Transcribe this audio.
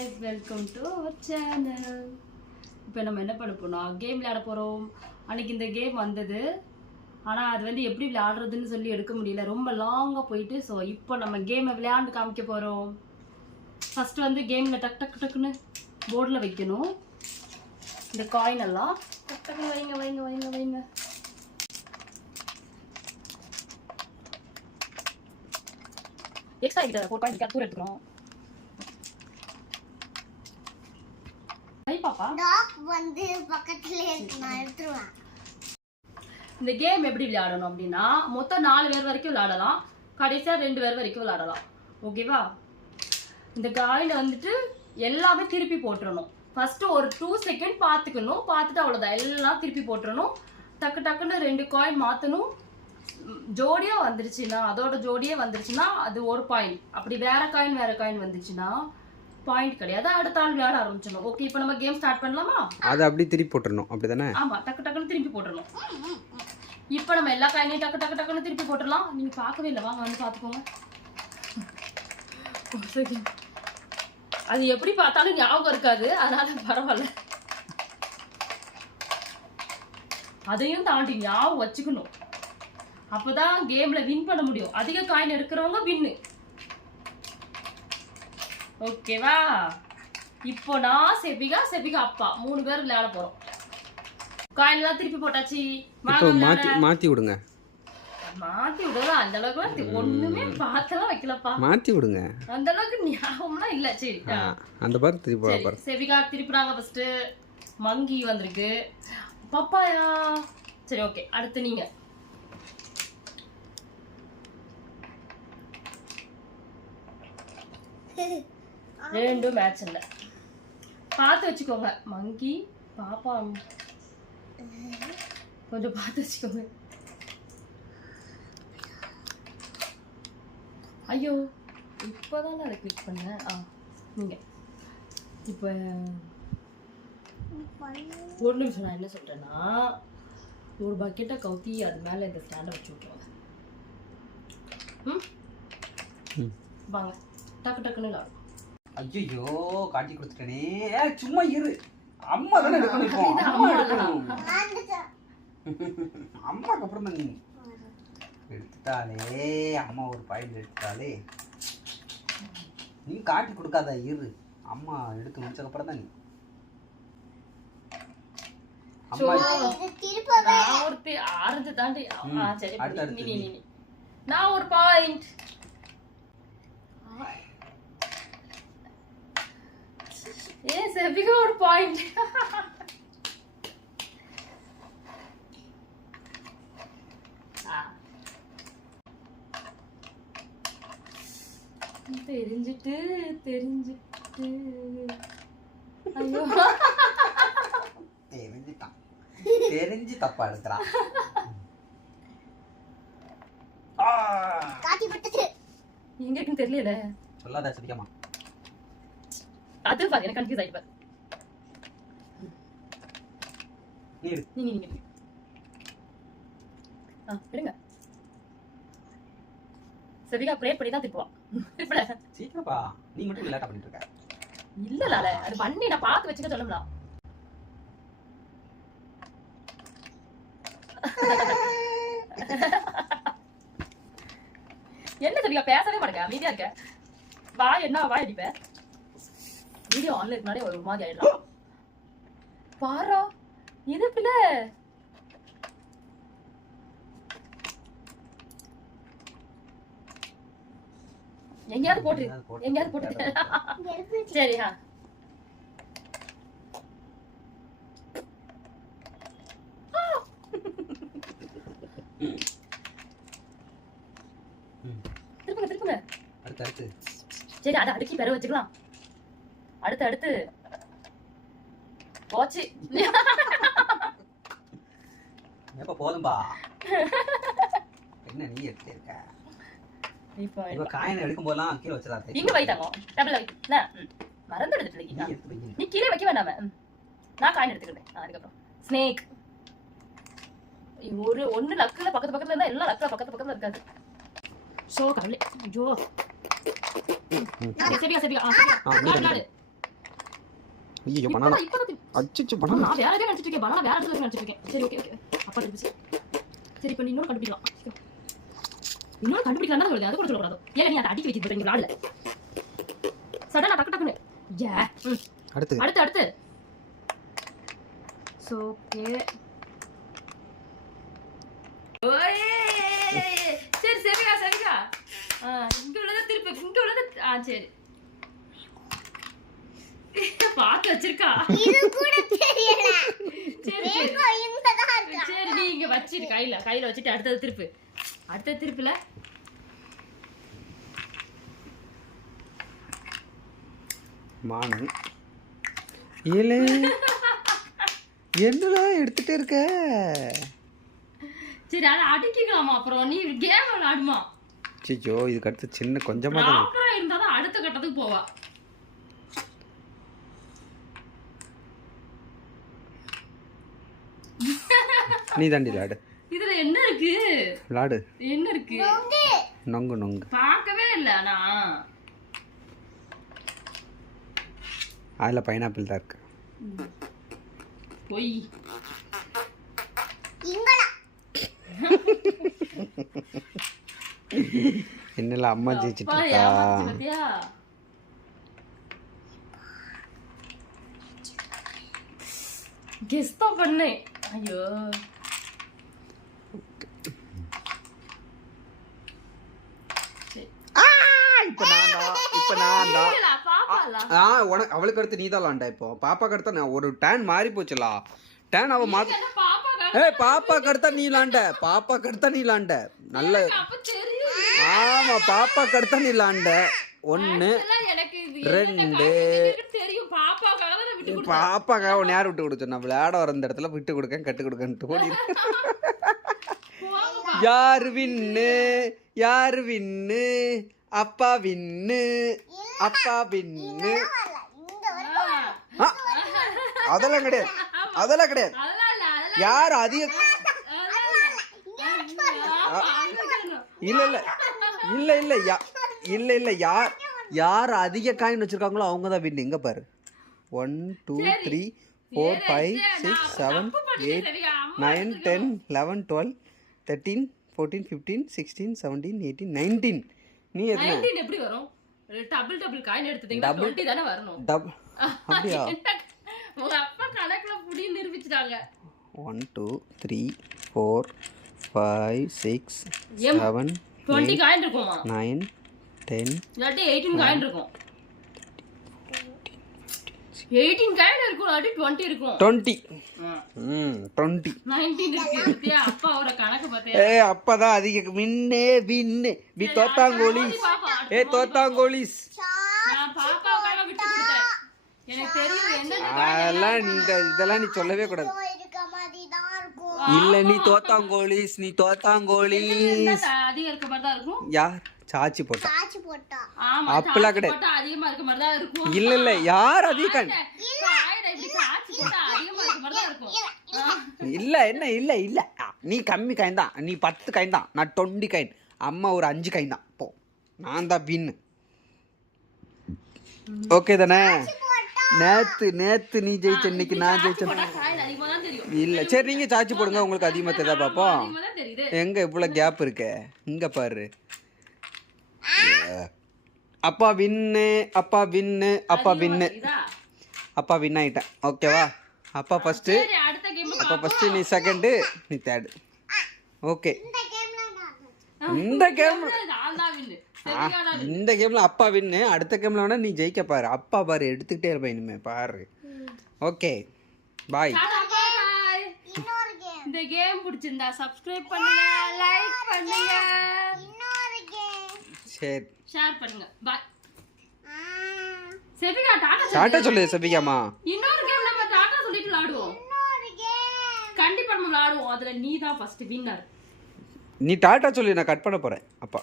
guys, welcome to our channel. இப்போ நம்ம என்ன பண்ண போறோம்? கேம் விளையாட போறோம். அன்னைக்கு இந்த கேம் வந்தது. ஆனா அது வந்து எப்படி விளையாடுறதுன்னு சொல்லி எடுக்க முடியல. ரொம்ப லாங்கா போயிட்டு சோ இப்போ நம்ம கேமை விளையாண்டு காமிக்க போறோம். ஃபர்ஸ்ட் வந்து கேம்ல டக் டக் டக்னு போர்டுல வைக்கணும். இந்த காயின் எல்லாம் டக் டக் வைங்க. எக்ஸ்ட்ரா கிட்ட 4 காயின் தூர எடுத்துறோம். பாப்பா டாக் வந்து பக்கத்துல இருக்கு நான் எடுத்துறேன். இந்த கேம் எப்படி விளையாடணும் அப்படினா மொத்தம் 4 பேர் வரைக்கும் விளையாடலாம். கடைசியா 2 பேர் வரைக்கும் விளையாடலாம். ஓகேவா? இந்த காயில வந்துட்டு எல்லாமே திருப்பி போட்டுறணும். ஃபர்ஸ்ட் ஒரு 2 செகண்ட் பாத்துக்கணும். பார்த்துட்டு அவ்வளவுதான். எல்லாம் திருப்பி போட்டுறணும். டக்கு டக்குன்னு 2 காயின் மாத்தணும். ஜோடியா வந்துருச்சுனா அதோட ஜோடியே வந்துருச்சுனா அது 1 பாயிண்ட். அப்படி வேற காயின் வந்துச்சுனா பாயிண்ட் கிடையாது. அடுத்த ஆள் விளையாட ஆரம்பிச்சணும். ஓகே, இப்போ நம்ம கேம் ஸ்டார்ட் பண்ணலாமா? அது அப்படியே திருப்பி போட்டுறணும். அப்படிதானே? ஆமா, டக்கு டக்குன்னு திருப்பி போட்டுறணும். இப்போ நம்ம எல்லா காயினையும் டக்கு டக்குன்னு திருப்பி போட்டுறலாம். நீங்க பார்க்கவே இல்லை, வாங்க வந்து பார்த்துக்கோங்க. அது எப்படி பார்த்தாலும் ஞாபகம் இருக்காது, அதனால பரவாயில்ல. அதையும் தாண்டி ஞாபகம் வச்சுக்கணும். அப்பதான் கேம்ல வின் பண்ண முடியும். அதிக காயின் எடுக்கிறவங்க வின்னு. ஓகேவா? இப்போ நான் செபிகா அப்பா 3 பேர் விளையாட போறோம். காயின் எல்லாம் திருப்பி போட்டாச்சு. மாத்தி விடுங்க. மாத்தி விடுறோம். அந்த அளவுக்கு ஒண்ணுமே பார்த்தலாம் வைக்கலப்பா. மாத்தி விடுங்க. அந்த அளவுக்கு ஞாபகம்லாம் இல்ல. சரி, அந்த பாரு திருப்பி போட பாரு. செபிகா திருப்பிறாங்க. ஃபர்ஸ்ட் மங்கி வந்திருக்கு. பப்பாயா. சரி, ஓகே, அடுத்து நீங்க. ரெண்டும் மேட்ச் இல்ல. பார்த்து வச்சுக்கோங்க. மங்கி பாப்பா கொஞ்சம் பார்த்து வச்சுக்கோங்க. ஐயோ, இப்போதான் அதை கிளிக் பண்ணேன். நீங்க இப்போ ஒரு நிமிஷம். நான் என்ன சொல்றேன்னா, ஒரு பக்கெட்டை கவுத்தி அது மேல இந்த ஸ்டாண்டை வச்சு விட்டுருவாங்க. வாங்க, டக்கு டக்குன்னு விளாடும். ஐயோ, காட்டி கொடுத்துட்டேனே. சும்மா இரு. அம்மா தானே எடுக்கணும். இப்போ அம்மா எடுக்கணும். அம்மாக்கு அப்புறம் தான் நீ எடுத்துட்டாலே. அம்மா ஒரு பாயிண்ட் எடுத்துட்டாலே. நீ காட்டி கொடுக்காத, இரு. அம்மா எடுத்து முடிச்சதுக்கப்புறம் தான் நீ. ஆரஞ்சு தாண்டி. சரி, நான் ஒரு பாயிண்ட். செபிகா ஒரு பாயிண்ட். தெரிஞ்சிட்டு ஐயோ, தெரிஞ்சு தப்பா எடுக்கிறான். எங்க இருக்குன்னு தெரியல. சொல்லாத சரியாமா. அது பாரு, எனக்கு கன்ஃபியூஸ் ஆயிட்டு பாரு. நீங்க எடுங்க. செபிகா ப்ரே பண்ணி தான் திருப்புவா. இப்பல சீக்கிரப்பா. நீ மட்டும் விளையாட்ட பண்ணிட்டு இருக்க. இல்ல, அது பண்ணி நான் பார்த்து வச்சுக்க சொல்லலாம். என்ன செபிகா பேசவே மாட்டேங்க, அமைதியா இருக்க. வாய் அடிப்ப. வீடியோ ஆன்ல இருக்கனாலே ஒரு மாதிரி ஆயிடுறான். பாரா, இது பிள்ளை எங்கேயாவது போட்டு. சரி, திருப்புங்க. அடுத்து சரி, அதை அடுக்கி பெற வச்சுக்கலாம். அடுத்து போச்சு. எப்ப போதும்பா. என்ன நீ எடுத்துட்டே இருக்க? இப்போ காயினை எடுக்கும் போதெல்லாம் கீழே வச்சிடாதே. இங்க வைத்தாங்க. டபுள் வை. மறந்துடுது. நீ கீழே வைக்க வேண்டாமே. நான் காயின் எடுத்துக்கிட்டேன். அதுக்கப்புறம் ஸ்னேக். ஒன்னு லக்குல பக்கத்துல இருந்தா எல்லாம் லக்குல பக்கத்துல இருக்காது. சோ கடவுளே. ஐயோ, சரியா. விளையாடு. ஐயோ பனானா அச்சச்சோ பனானா நான் வேற எதையும் நினைச்சிட்டு இருக்கேன் பனானா வேற இடத்துல நினைச்சிட்டு இருக்கேன் சரி ஓகே ஓகே அப்பா திருப்பி சரி இப்போ இன்னொரு கண்டுபிடிக்கலாம் இன்னொரு கண்டுபிடிக்கலாம் தான் சொல்லுது அது கூட சொல்லக்கூடாது ஏன் நீ அதை அடிக்க வச்சுட்டு போறீங்க விளாடல சடனா டக்கு டக்குன்னு ஏ அடுத்து அடுத்து அடுத்து சோ ஓகே சரி சரிக்கா சரிக்கா இங்க உள்ளத திருப்பி இங்க உள்ளத சரி பாத்து வச்சிருக்கா இது கூட தெரியல சரி வேகோ இங்க தான் இருக்கா சரி நீ இங்க வச்சிரு கையில வச்சிட்டு அடுத்த திருப்புல மானு ஏலே என்னடா எடுத்துட்டே இருக்க சரி அதை அடிக்கலாமா அப்புறம் நீ கேம் விளையாடுமா சிச்சோ இதுக்கு அடுத்து சின்ன கொஞ்சமா தான் ப்ராப்பரா இருந்தாதான் அடுத்த கட்டத்துக்கு போவா நீ தாண்டி விளாடு இதுல என்ன இருக்கு விளாடு என்ன இருக்கு நொங்கு நொங்கு பார்க்கவே இல்ல நான் அதில் பைனாப்பிள் தான் இருக்கு பொய் இங்கடா என்னல அம்மா ஜெயிச்சிட்டு இருக்கா பாத்தியா கெஸ் தான் பண்ணேன் ஐயோ இப்ப நான் தான் பாப்பாலா உனக்கு அவளுக்கு அடுத்து நீ தான் விளாண்டா இப்போ பாப்பாக்கு அடுத்தா நான் ஒரு டேன் மாறி போச்சுலா டேன் அவ மாத்த பாப்பா ஏய் பாப்பாக்கு அடுத்தா நீ விளாண்ட பாப்பாக்கு அடுத்தா நீ விளாண்ட நல்ல அப்ப தெரியும் ஆமா பாப்பாக்கு அடுத்தா நீ விளாண்ட ஒன்னு எனக்கு இது ரெண்டு தெரியும் பாப்பாக்காக தான் விட்டு கொடுத்தேன் பாப்பாக்காக உன்னை யார் விட்டு கொடுத்தோம் நான் விளையாட வர இந்த இடத்துல விட்டு கொடுக்கேன் கட்டு கொடுக்கன்ட்டு ஓடி யாரு வின்னு அப்பா வின்னு அப்பா வின்னு அதெல்லாம் கிடையாது அதெல்லாம் கிடையாது யார் அதிக இல்ல இல்ல இல்ல இல்ல இல்ல இல்ல யார் அதிக காயின் வச்சிருக்காங்களோ அவங்க தான் வின் இங்க பாரு 1 2 3 4 5 6 7 8 9 10 11 12 13 14 15 16 17 18 19 நீ எத்தனை 19 எப்படி வரும் டபுள் காயின் எடுத்தீங்கன்னா 20 தான வரணும் டபுள் அப்படியா உங்க அப்பா கணக்குல புடி நிரூபிச்சிட்டாங்க 1 2 3 4 5 6 7 20 காயின் இருக்குமா 9 10 இல்லாட்டி 18 காயின் இருக்கும் 18 காயின் இருக்கும் இல்லாட்டி 20 இருக்கும் 20 20 19 இருக்கு அப்பா அவர கணக்கு பார்த்தே ஏய் அப்பதான் அதிக வின்னு வி தோத்தாங்கோலிஸ் ஏய் தோத்தாங்கோலிஸ் நான் பாப்பாவுக்காக விட்டு கொடுத்தேன் எனக்கு தெரியும் என்ன அதெல்லாம் இதெல்லாம் நீ சொல்லவே கூடாது இருக்க மாதிரி தான் இருக்கும் இல்ல நீ தோத்தாங்கோலிஸ் அதிகம் இருக்க மாதிரி தான் இருக்கும் யார் சாச்சி போட்டா காச்சு போட்டா ஆமா அப்பெல்லாம் கிடையாது போட்டா அதிகமா இருக்க மாதிரி தான் இருக்கும் இல்ல இல்ல யார் அதிக காயின் இப்படி சாச்சி போட்டா அதிகமா இருக்க மாதிரி தான் இருக்கும் இல்ல என்ன இல்ல இல்ல நீ கம்மி காயின் தான் நீ 10 காயின் தான் நான் 20 காயின் அம்மா ஒரு 5 காயின் தான் போ நான் தான் வின் ஓகே தானே நேத்து நீ ஜெயிச்ச இன்னைக்கு நான் ஜெயிச்சேன் காயின் அதிகமா தான் தெரியும் இல்ல சரி நீங்க சாச்சி போடுங்க உங்களுக்கு அதிகமா தெரியா பாப்போம் அதிகமா தான் தெரியுது எங்க இவ்வளவு கேப் இருக்கு இங்க பாரு அப்பா வின்னு அப்பா வின் ஆயிட்டேன் ஓகேவா அப்பா ஃபர்ஸ்ட் சரி அடுத்த கேம் அப்பா ஃபர்ஸ்ட் நீ செகண்ட் நீ தேர்ட் ஓகே இந்த கேம்ல நான் இந்த கேம் நான் தான் வின்னு சரியா இந்த கேம்ல அப்பா வின்னு அடுத்த கேம்ல வேணா நீ ஜெயிக்க பாரு அப்பா பாரு எடுத்துக்கிட்டே இருப்பேன் இனிமே பாரு ஓகே பாய் பாய் இன்னொரு கேம் இந்த கேம் பிடிச்சிருந்தா சப்ஸ்கிரைப் பண்ணுங்க லைக் பண்ணுங்க இன்னொரு கேம் சரி ஷேர் பண்ணுங்க பாய் செபிகா டாடா டாட்டா சொல்லு சபிகாமா இன்னொரு கேம் நம்ம டாடா சொல்லிட்டு விளையாடுவோம் இன்னொரு கேம் கண்டிப்பா நம்ம விளையாடுவோம் அதுல நீ தான் ஃபர்ஸ்ட் வின்னர் நீ டாட்டா சொல்லி நான் கட் பண்ண போறேன் அப்பா